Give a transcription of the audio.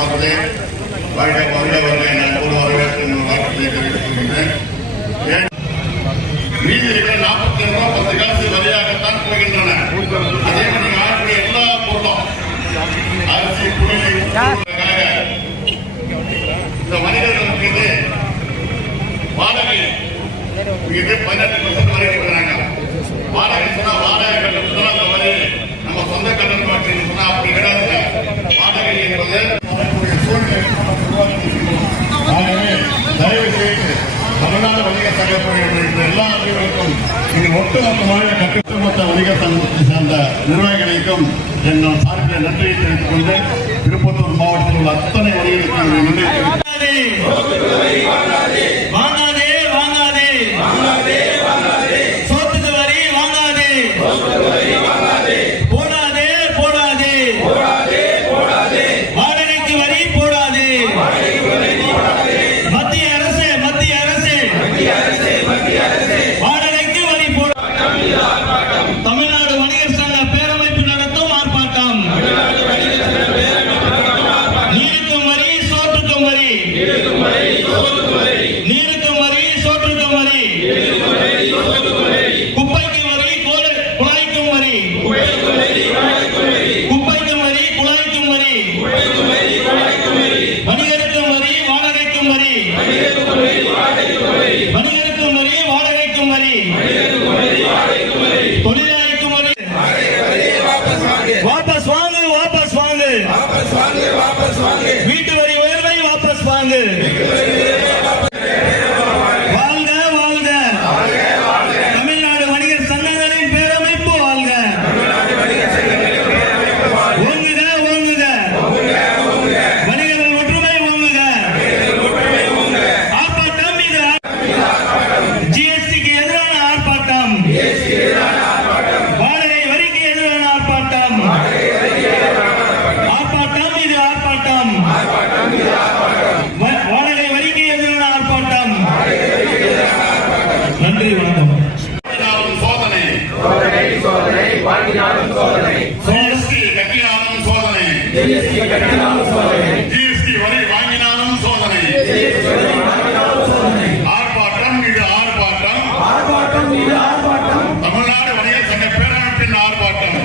சார்பிலே வருகிறவர்களை நான் ஒரு வரவேற்று வாழ்க்கையை தெரிவித்துக் கொள்கிறேன். மீதி இருக்கிற 42 ரூபாய் 10 காசு வரியாகத்தான் போகின்றன. அதே மாதிரி ஆகக்கூடிய எல்லா பொருளும் அரிசி குடிநீர் இந்த மனிதர்களுக்கு இது வாடகை 18% வரை கொடுக்குறாங்க. வாடகை சொன்னா வாடகை கட்டணம் அந்த வரி நம்ம சொந்த கட்டணம் வாங்கி சொன்னா அப்படி கிடையாது. வாடகை என்பது ஆகவே தயவு செய்து தமிழ்நாடு வணிகர் சங்கத்தின் எல்லா அதிகாரிகளுக்கும் நீங்கள் ஒட்டுமொத்தமாக கட்டுமொத்த வணிகர் சங்கத்தை சார்ந்த நிர்வாகிகளுக்கும் என் சார்பில் நன்றியை தெரிவித்துக் கொண்டு திருப்பத்தூர் மாவட்டத்தில் உள்ள அத்தனை வணிகர்களுக்கும் நன்றி தமிழ்நாடு வணிகர் சங்க பேரமைப்பு நடத்தும் ஆர்ப்பாட்டம். நீருக்கும் வரி சோற்றுக்கும் வரி, நீருக்கும் வரி சோற்றுக்கும் வரி, குப்பைக்கு வரி குழாய்க்கும் வரி, குப்பைக்கும் வரி குழாய்க்கும் வரி, வணிகருக்கும் வரி வாடகைக்கும் வரி, வணிகருக்கும் வரி வாடகைக்கும் வரி, தொழிலாளிக்கும் வரி. வாபஸ் வாங்கு, வாபஸ் வாங்கு, வீட்டு வரி உயர்வை வாபஸ் வாங்கு. வாழ்க வாழ்க தமிழ்நாடு வணிகர் சங்கங்களின் பேரமைப்பு வாழ்க. ஓங்குக ஓங்குக வணிகர்கள் ஒற்றுமை ஓங்குக. ஆர்ப்பாட்டம் இது ஜிஎஸ்டிக்கு எதிரான ஆர்ப்பாட்டம், வாடகை வரிக்கு எதிரான ஆர்ப்பாட்டம், ஆர்ப்பாட்டம் இது ஆர்ப்பாட்டம், வாடகை வரிக்கு எதிரான ஆர்ப்பாட்டம். நன்றி, வணக்கம். சோதனை ஜிஎஸ்டி வரி வாங்கினாலும் சோதனை. ஆர்ப்பாட்டம் இது ஆர்ப்பாட்டம், தமிழ்நாடு வணிகர் சங்க பேரமைப்பின் ஆர்ப்பாட்டம்.